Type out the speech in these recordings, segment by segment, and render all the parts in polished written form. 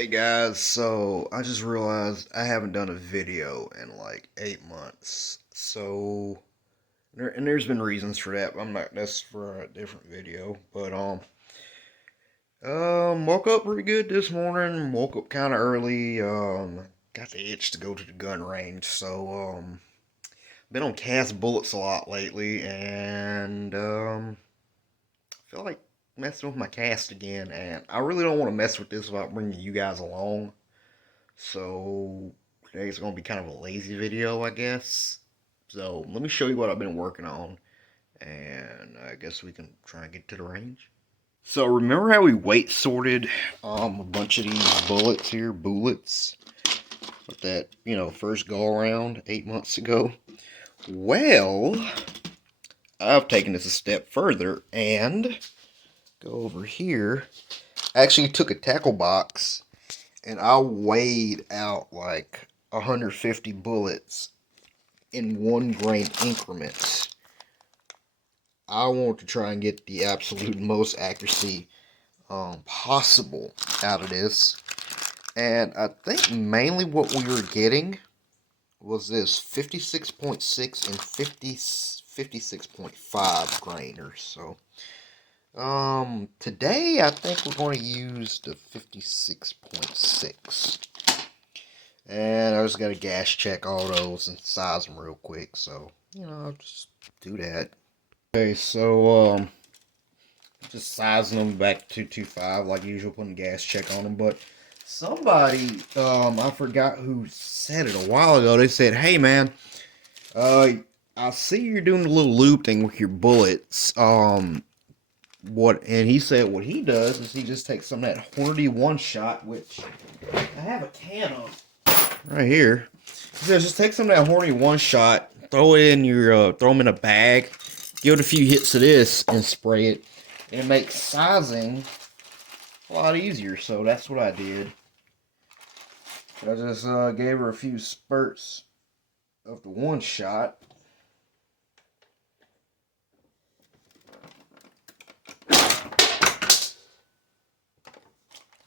Hey guys, so I just realized I haven't done a video in like 8 months. And there's been reasons for that, but that's for a different video. Woke up pretty good this morning. Woke up kind of early. Got the itch to go to the gun range. Been on cast bullets a lot lately, and I feel like messing with my cast again. And I really don't want to mess with this without bringing you guys along. So today's gonna be kind of a lazy video, I guess. So let me show you what I've been working on, and I guess we can try and get to the range. So remember how we weight sorted a bunch of these bullets here, bullets, with that first go around 8 months ago? Well, I've taken this a step further and go over here. I actually took a tackle box and I weighed out like 150 bullets in 1 grain increments. I want to try and get the absolute most accuracy possible out of this. And I think mainly what we were getting was this 56.6 and 56.5 grainers. So today I think we're going to use the 56.6. And I just got to gas check all those and size them real quick. So, I'll just do that. Okay, so, just sizing them back to 2.5 like usual, putting gas check on them. But somebody, I forgot who said it a while ago. They said, hey, man, I see you're doing a little loop thing with your bullets. And he said what he does is he just takes some of that Hornady One Shot, which I have a can of right here. He says just take some of that Hornady One Shot, throw it in your, throw them in a bag, give it a few hits of this, and spray it. And it makes sizing a lot easier. So that's what I did. I just gave her a few spurts of the One Shot.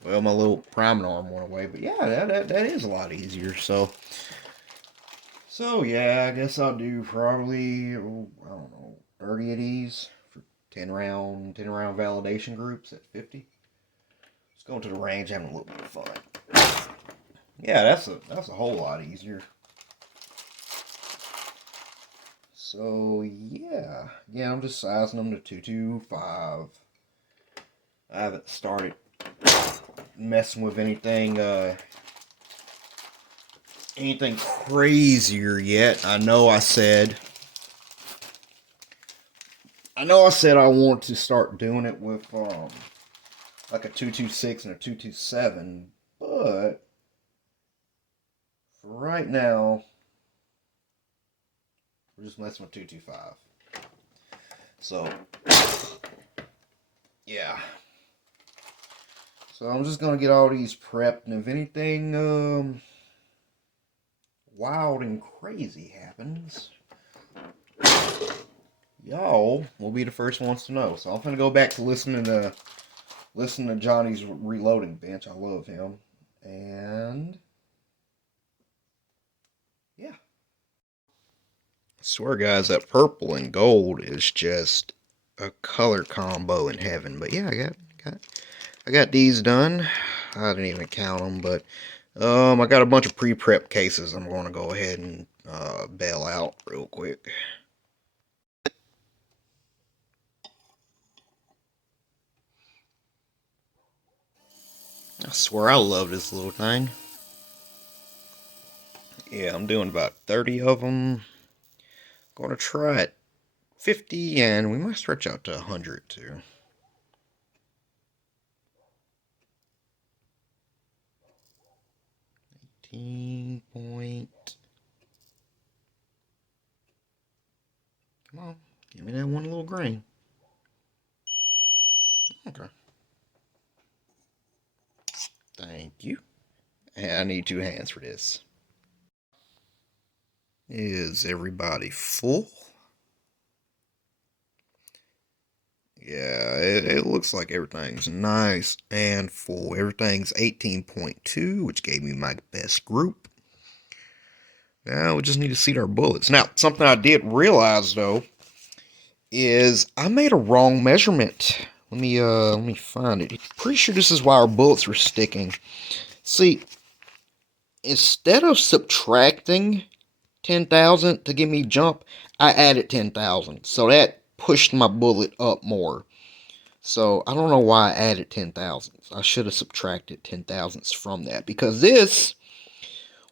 Well, my little priming arm went away, but yeah, that is a lot easier. So yeah, I guess I'll do probably, I don't know, 30 of these for 10 round validation groups at 50. Let's go into the range, having a little bit of fun. Yeah, that's a whole lot easier. So yeah, I'm just sizing them to 225. I haven't started messing with anything crazier yet. I know I said I want to start doing it with like a 226 and a 227, but for right now we're just messing with 225. So yeah. So I'm just gonna get all these prepped, and if anything wild and crazy happens, y'all will be the first ones to know. So I'm gonna go back to listening to Johnny's reloading bench. I love him, and yeah. I swear, guys, that purple and gold is just a color combo in heaven. But yeah, I got these done. I didn't even count them, but I got a bunch of pre-prep cases. I'm going to go ahead and bail out real quick. I swear I love this little thing. Yeah, I'm doing about 30 of them. Going to try it 50, and we might stretch out to 100 too. Point. Come on, give me that one little grain. Okay. Thank you. And I need 2 hands for this. Is everybody full? Yeah, it looks like everything's nice and full. Everything's 18.2, which gave me my best group. Now we just need to seat our bullets. Now, something I did realize though is I made a wrong measurement. Let me find it. Pretty sure this is why our bullets were sticking. See, instead of subtracting 10,000 to give me jump, I added 10,000. So that pushed my bullet up more. So I don't know why I added 10,000. I should have subtracted 10,000s from that, because this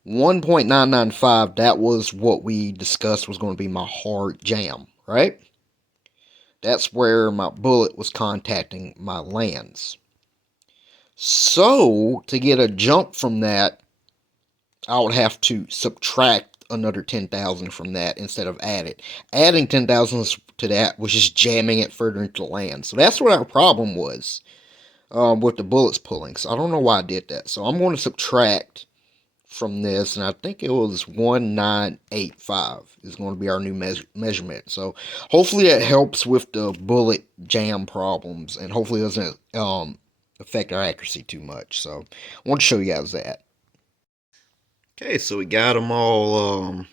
1.995, that was what we discussed was going to be my hard jam, right? That's where my bullet was contacting my lands. So to get a jump from that, I would have to subtract another 10,000 from that instead of add it. Adding 10,000 to that was just jamming it further into the land. So that's what our problem was with the bullets pulling. So I don't know why I did that. So I'm going to subtract from this, and I think it was 1985 is going to be our new measurement. So hopefully that helps with the bullet jam problems, and hopefully it doesn't affect our accuracy too much. So I want to show you guys that. Okay, so we got them all.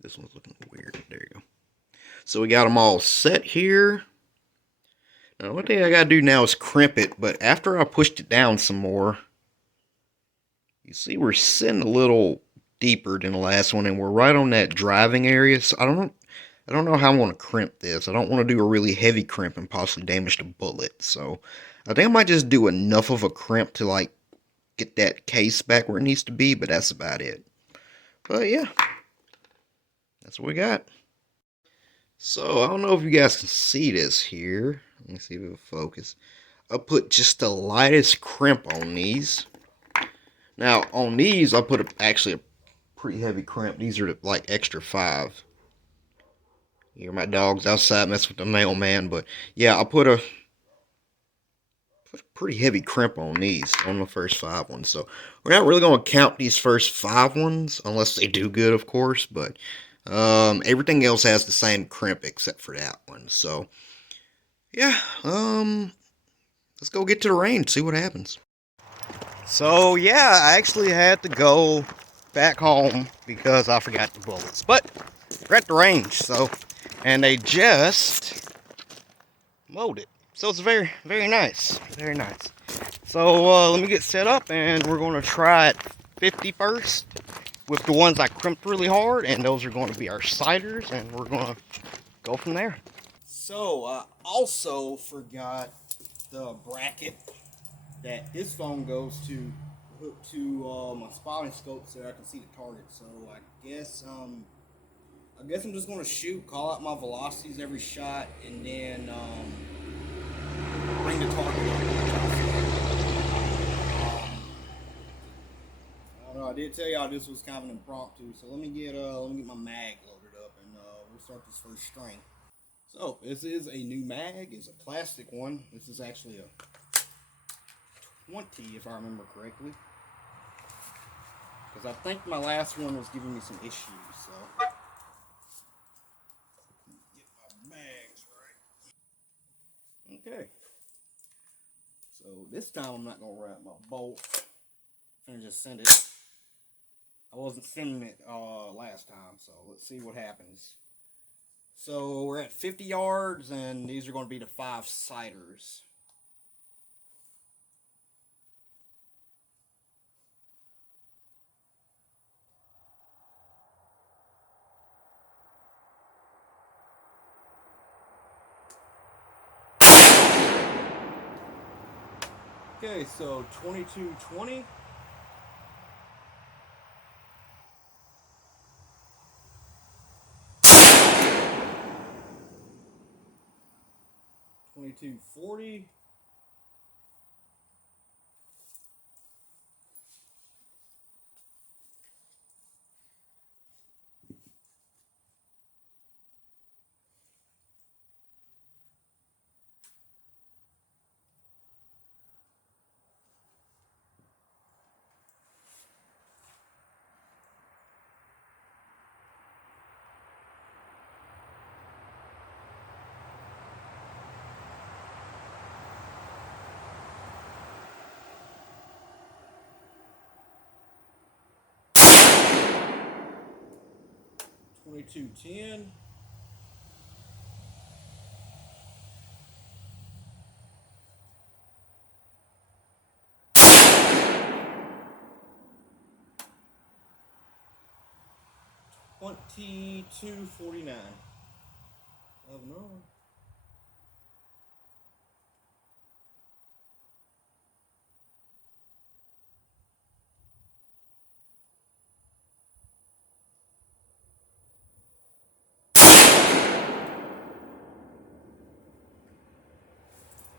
This one's looking weird. There you go. So we got them all set here. Now, one thing I gotta do now is crimp it, but after I pushed it down some more, you see we're sitting a little deeper than the last one, and we're right on that driving area. So I don't know how I'm gonna crimp this. I don't want to do a really heavy crimp and possibly damage the bullet. So I think I might just do enough of a crimp to like get that case back where it needs to be, but that's about it. But yeah, that's what we got. So I don't know if you guys can see this here. Let me see if it'll focus. I put just the lightest crimp on these. Now on these, I put actually a pretty heavy crimp. These are like extra 5. You hear my dogs outside mess with the mailman, but yeah, I put a pretty heavy crimp on these on the first 5 ones. So we're not really going to count these first 5 ones unless they do good, of course. But everything else has the same crimp except for that one. So yeah, let's go get to the range, see what happens. So yeah, I actually had to go back home because I forgot the bullets. But we're at the range, so, and they just mowed it. So it's very, very nice. Very nice. So let me get set up, and we're going to try it 50 first with the ones I crimped really hard, and those are going to be our ciders, and we're going to go from there. So I also forgot the bracket that this phone goes to, hook to my spotting scope so I can see the target. So I guess I'm just gonna shoot, call out my velocities every shot, and then bring the target up. I don't know. I did tell y'all this was kind of an impromptu, so let me get my mag loaded up, and we'll start this first string. So this is a new mag. It's a plastic one. This is actually a 20, if I remember correctly, because I think my last one was giving me some issues. So get my mags right. Okay. So this time I'm not gonna wrap my bolt. I'm gonna just send it. I wasn't sending it last time, so let's see what happens. So we're at 50 yards, and these are going to be the 5 ciders. Okay, so 22-20. 22-40. 2210. 2249. Have another one.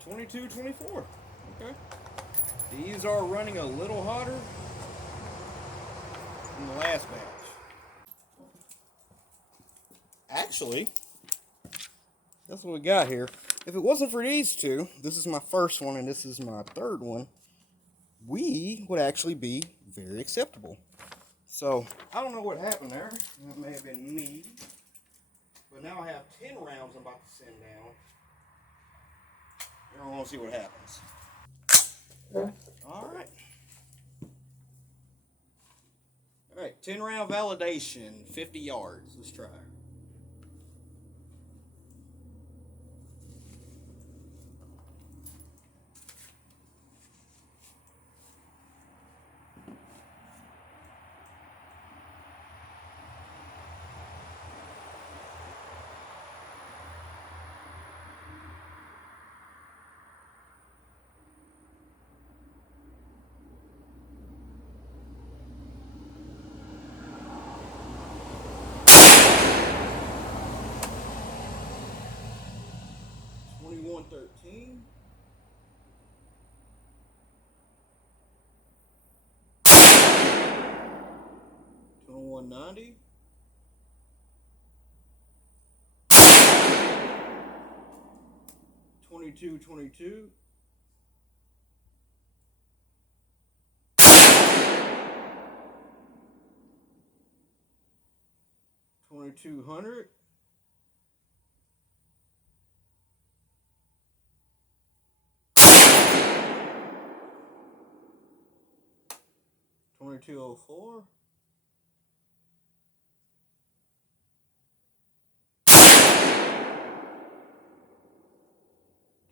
2224. Okay. These are running a little hotter than the last batch. Actually, that's what we got here. If it wasn't for these two, this is my first one and this is my third one, we would actually be very acceptable. So, I don't know what happened there. It may have been me. But now I have 10 rounds I'm about to send down. I want to see what happens. Alright. Alright, 10 round validation, 50 yards. Let's try. $21.13. $21.90. $22.22. $2,200. $22.04.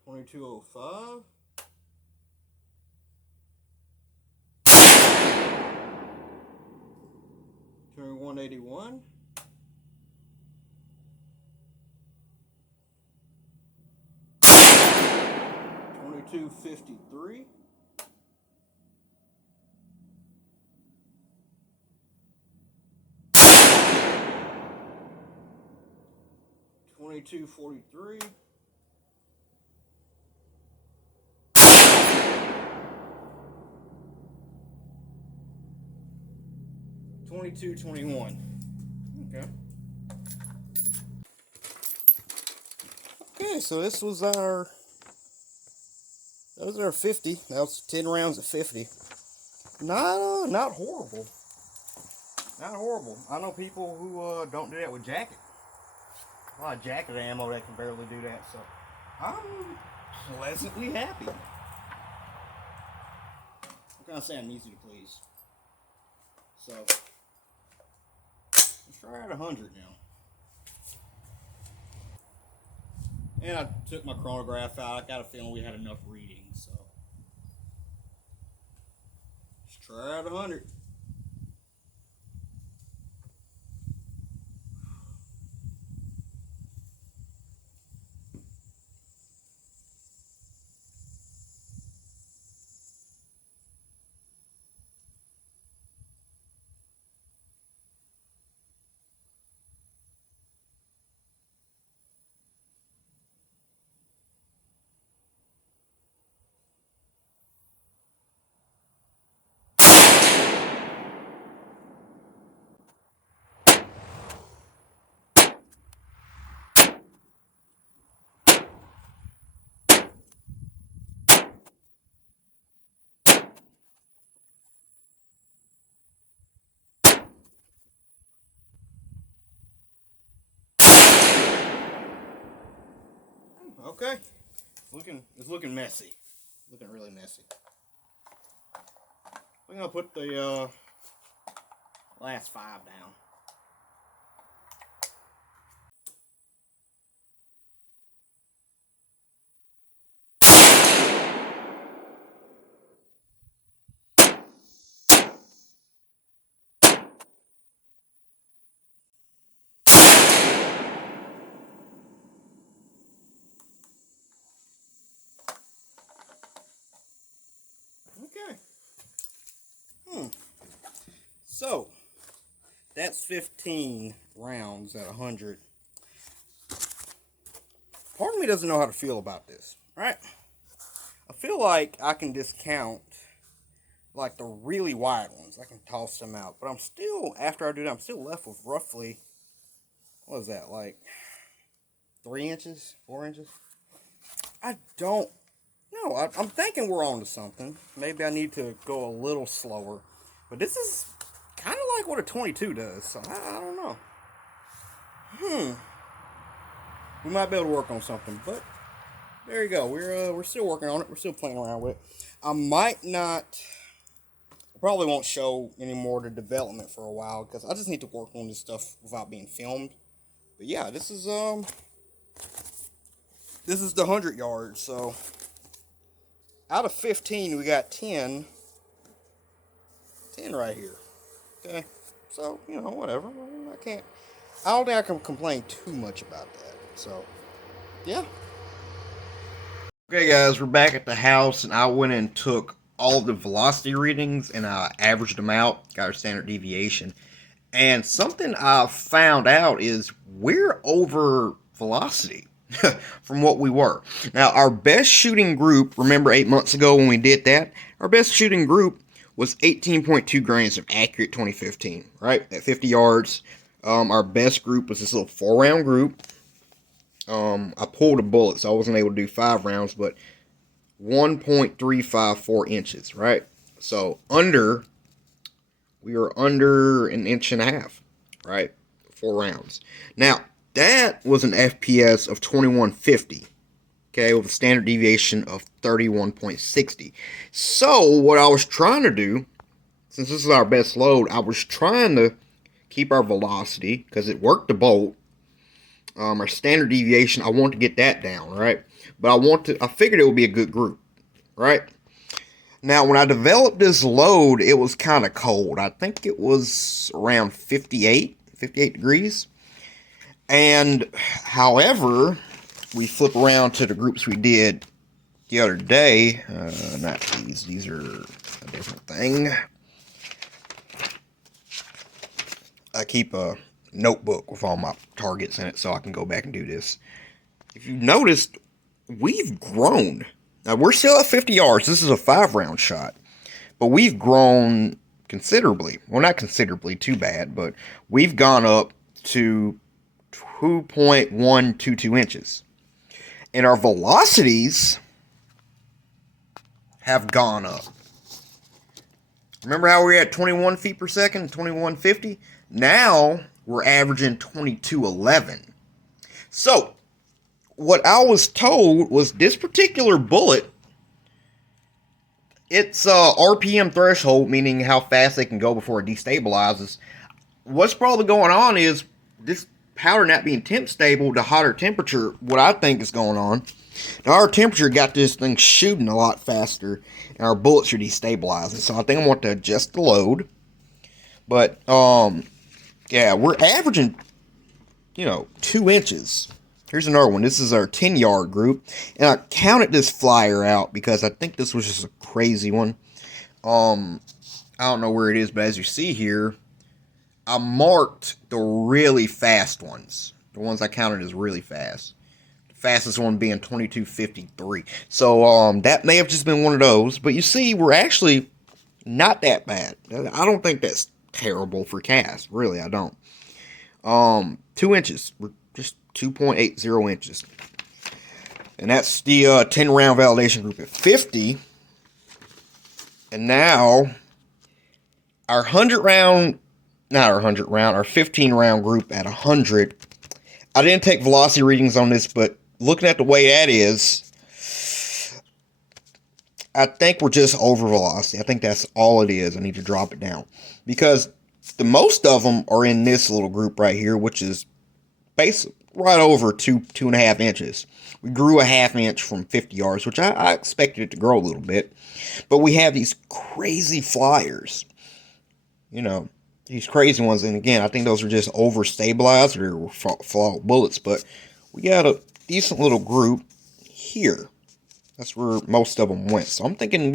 $22.05. $21.81. $22.53. $22.43. $22.21. Okay. Okay, so that was our 50. That was 10 rounds at 50. Not horrible. Not horrible. I know people who don't do that with jacket. A lot of jacket ammo that can barely do that, so I'm pleasantly happy. I'm gonna say I'm easy to please. So let's try at 100 now. And I took my chronograph out. I got a feeling we had enough readings, so let's try at 100. Okay, it's looking messy. Looking really messy. I'm gonna put the last 5 down. So, that's 15 rounds at 100. Part of me doesn't know how to feel about this, right? I feel like I can discount like the really wide ones. I can toss them out. But I'm still, after I do that, I'm still left with roughly, what is that, like 3 inches, 4 inches? I don't know. I'm thinking we're on to something. Maybe I need to go a little slower. But this is kind of like what a 22 does. So I don't know. We might be able to work on something. But there you go. We're still working on it. We're still playing around with it. I might not. I probably won't show any more of the development for a while because I just need to work on this stuff without being filmed. But yeah, this is the 100 yards. So out of 15, we got 10 right here. Okay, so you know, whatever. I don't think I can complain too much about that. So yeah. Okay, guys, we're back at the house, and I went and took all the velocity readings and I averaged them out, got our standard deviation. And something I found out is we're over velocity from what we were. Now, our best shooting group, remember 8 months ago when we did that? Our best shooting group was 18.2 grains of accurate 2015, right? At 50 yards. Our best group was this little 4-round group. I pulled a bullet, so I wasn't able to do 5 rounds, but 1.354 inches, right? So we were under an inch and a half, right? 4 rounds. Now, that was an FPS of 2150, okay, with a standard deviation of 31.60. So, what I was trying to do, since this is our best load, I was trying to keep our velocity, because it worked the bolt. Our standard deviation, I want to get that down, right? But I figured it would be a good group, right? Now, when I developed this load, it was kind of cold. I think it was around 58 degrees. And, however, we flip around to the groups we did the other day. Not these. These are a different thing. I keep a notebook with all my targets in it so I can go back and do this. If you noticed, we've grown. Now, we're still at 50 yards. This is a 5-round shot. But we've grown considerably. Well, not considerably, too bad, but we've gone up to 2.122 inches. And our velocities have gone up. Remember how we were at 21 feet per second, 2150? Now, we're averaging 2211. So, what I was told was this particular bullet, its RPM threshold, meaning how fast they can go before it destabilizes. What's probably going on is this powder not being temp stable to hotter temperature. What I think is going on, now our temperature got this thing shooting a lot faster, and our bullets are destabilizing. So I think I want to adjust the load. But yeah, we're averaging 2 inches. Here's another one. This is our 10-yard group. And I counted this flyer out because I think this was just a crazy one. I don't know where it is, but as you see here, I marked the really fast ones. The ones I counted as really fast. The fastest one being 2253. So that may have just been one of those. But you see, we're actually not that bad. I don't think that's terrible for cast. Really, I don't. 2 inches. We're just 2.80 inches. And that's the 10-round validation group at 50. And now, our 100-round, not our 100-round, our 15-round group at 100. I didn't take velocity readings on this, but looking at the way that is, I think we're just over velocity. I think that's all it is. I need to drop it down. Because the most of them are in this little group right here, which is basically right over 2.5 inches. We grew a half inch from 50 yards, which I expected it to grow a little bit. But we have these crazy flyers. These crazy ones. And again, I think those are just overstabilized or flawed bullets. But we got a decent little group here. That's where most of them went. So I'm thinking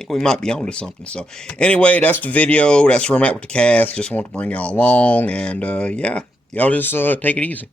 think we might be onto something. So anyway, that's the video. That's where I'm at with the cast. Just want to bring y'all along, and yeah, y'all just take it easy.